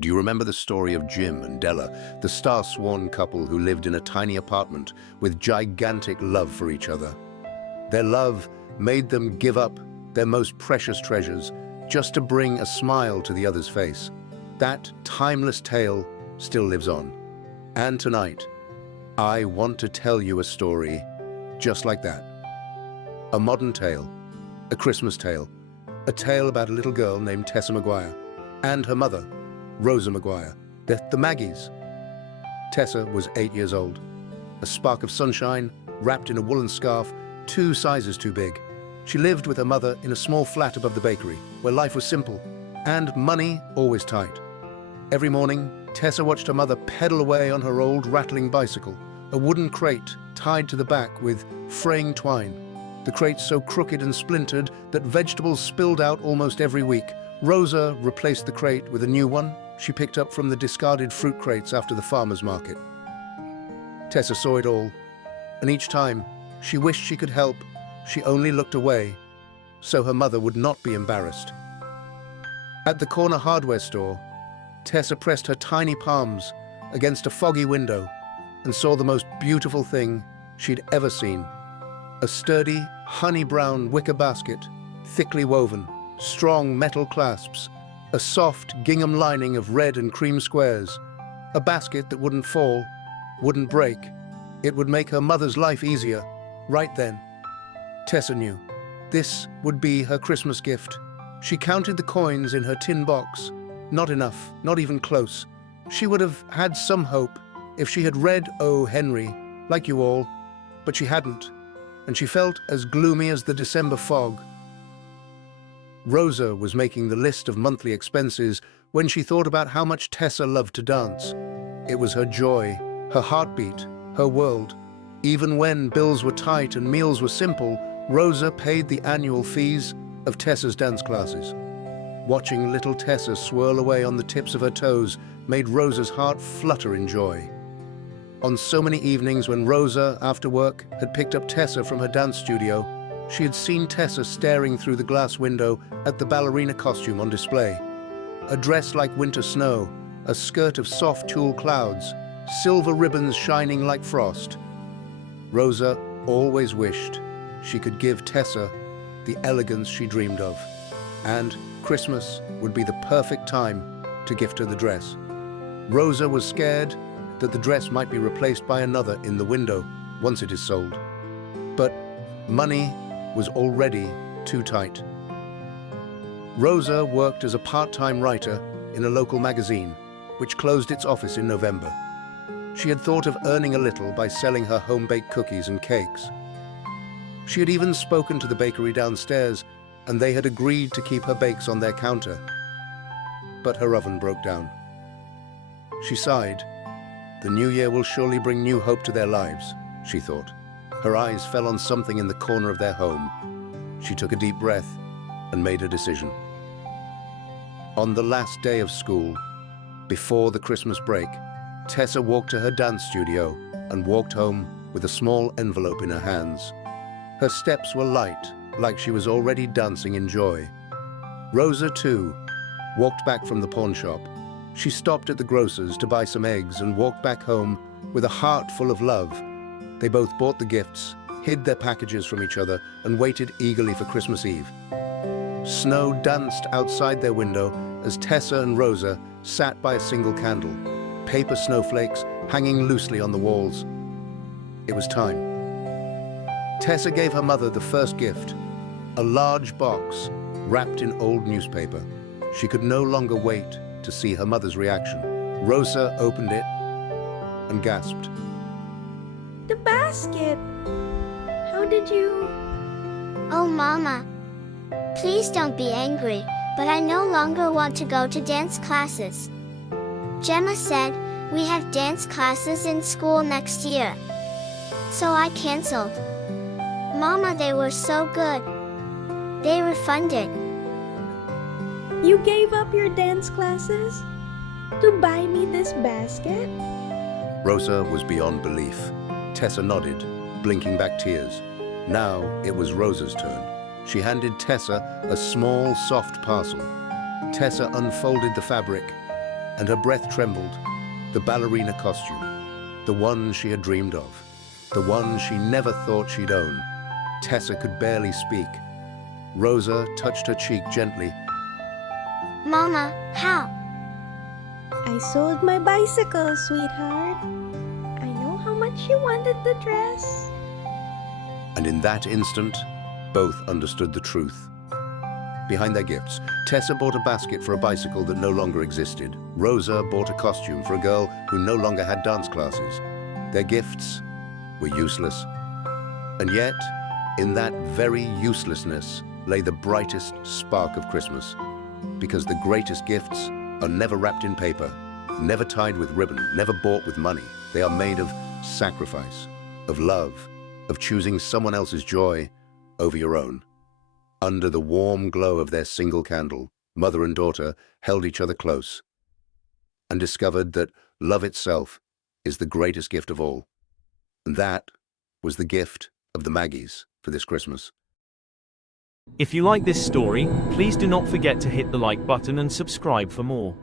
Do you remember the story of Jim and Della, the star-sworn couple who lived in a tiny apartment with gigantic love for each other? Their love made them give up their most precious treasures just to bring a smile to the other's face. That timeless tale still lives on. And tonight, I want to tell you a story just like that. A modern tale, a Christmas tale, a tale about a little girl named Tessa Maguire and her mother, Rosa Maguire, the Maggies. Tessa was 8 years old, a spark of sunshine wrapped in a woolen scarf 2 sizes too big. She lived with her mother in a small flat above the bakery, where life was simple and money always tight. Every morning, Tessa watched her mother pedal away on her old rattling bicycle, a wooden crate tied to the back with fraying twine. The crate so crooked and splintered that vegetables spilled out almost every week. Rosa replaced the crate with a new one she picked up from the discarded fruit crates after the farmer's market. Tessa saw it all, and each time she wished she could help, she only looked away, so her mother would not be embarrassed. At the corner hardware store, Tessa pressed her tiny palms against a foggy window and saw the most beautiful thing she'd ever seen. A sturdy, honey-brown wicker basket, thickly woven, strong metal clasps, a soft gingham lining of red and cream squares, a basket that wouldn't fall, wouldn't break. It would make her mother's life easier, right then. Tessa knew this would be her Christmas gift. She counted the coins in her tin box. Not enough, not even close. She would have had some hope if she had read O. Henry, like you all, but she hadn't, and she felt as gloomy as the December fog. Rosa was making the list of monthly expenses when she thought about how much Tessa loved to dance. It was her joy, her heartbeat, her world. Even when bills were tight and meals were simple, Rosa paid the annual fees of Tessa's dance classes. Watching little Tessa swirl away on the tips of her toes made Rosa's heart flutter in joy. On so many evenings when Rosa, after work, had picked up Tessa from her dance studio, she had seen Tessa staring through the glass window at the ballerina costume on display. A dress like winter snow, a skirt of soft tulle clouds, silver ribbons shining like frost. Rosa always wished she could give Tessa the elegance she dreamed of, and Christmas would be the perfect time to gift her the dress. Rosa was scared that the dress might be replaced by another in the window once it is sold. But money was already too tight. Rosa worked as a part-time writer in a local magazine, which closed its office in November. She had thought of earning a little by selling her home-baked cookies and cakes. She had even spoken to the bakery downstairs, and they had agreed to keep her bakes on their counter. But her oven broke down. She sighed. The new year will surely bring new hope to their lives, she thought. Her eyes fell on something in the corner of their home. She took a deep breath and made a decision. On the last day of school, before the Christmas break, Tessa walked to her dance studio and walked home with a small envelope in her hands. Her steps were light, like she was already dancing in joy. Rosa, too, walked back from the pawn shop. She stopped at the grocer's to buy some eggs and walked back home with a heart full of love. They both bought the gifts, hid their packages from each other, and waited eagerly for Christmas Eve. Snow danced outside their window as Tessa and Rosa sat by a single candle, paper snowflakes hanging loosely on the walls. It was time. Tessa gave her mother the first gift, a large box wrapped in old newspaper. She could no longer wait to see her mother's reaction. Rosa opened it and gasped. The basket! How did you... Oh, Mama. Please don't be angry, but I no longer want to go to dance classes. Gemma said we have dance classes in school next year. So I canceled. Mama, they were so good. They refunded. You gave up your dance classes to buy me this basket? Rosa was beyond belief. Tessa nodded, blinking back tears. Now it was Rosa's turn. She handed Tessa a small, soft parcel. Tessa unfolded the fabric. and her breath trembled. The ballerina costume, the one she had dreamed of, the one she never thought she'd own. Tessa could barely speak. Rosa touched her cheek gently. Mama, how? I sold my bicycle, sweetheart. I know how much you wanted the dress. And in that instant, both understood the truth. Behind their gifts, Tessa bought a basket for a bicycle that no longer existed. Rosa bought a costume for a girl who no longer had dance classes. Their gifts were useless. And yet, in that very uselessness lay the brightest spark of Christmas. Because the greatest gifts are never wrapped in paper, never tied with ribbon, never bought with money. They are made of sacrifice, of love, of choosing someone else's joy over your own. Under the warm glow of their single candle, mother and daughter held each other close and discovered that love itself is the greatest gift of all. And that was the gift of the Maggies for this Christmas. If you like this story, please do not forget to hit the like button and subscribe for more.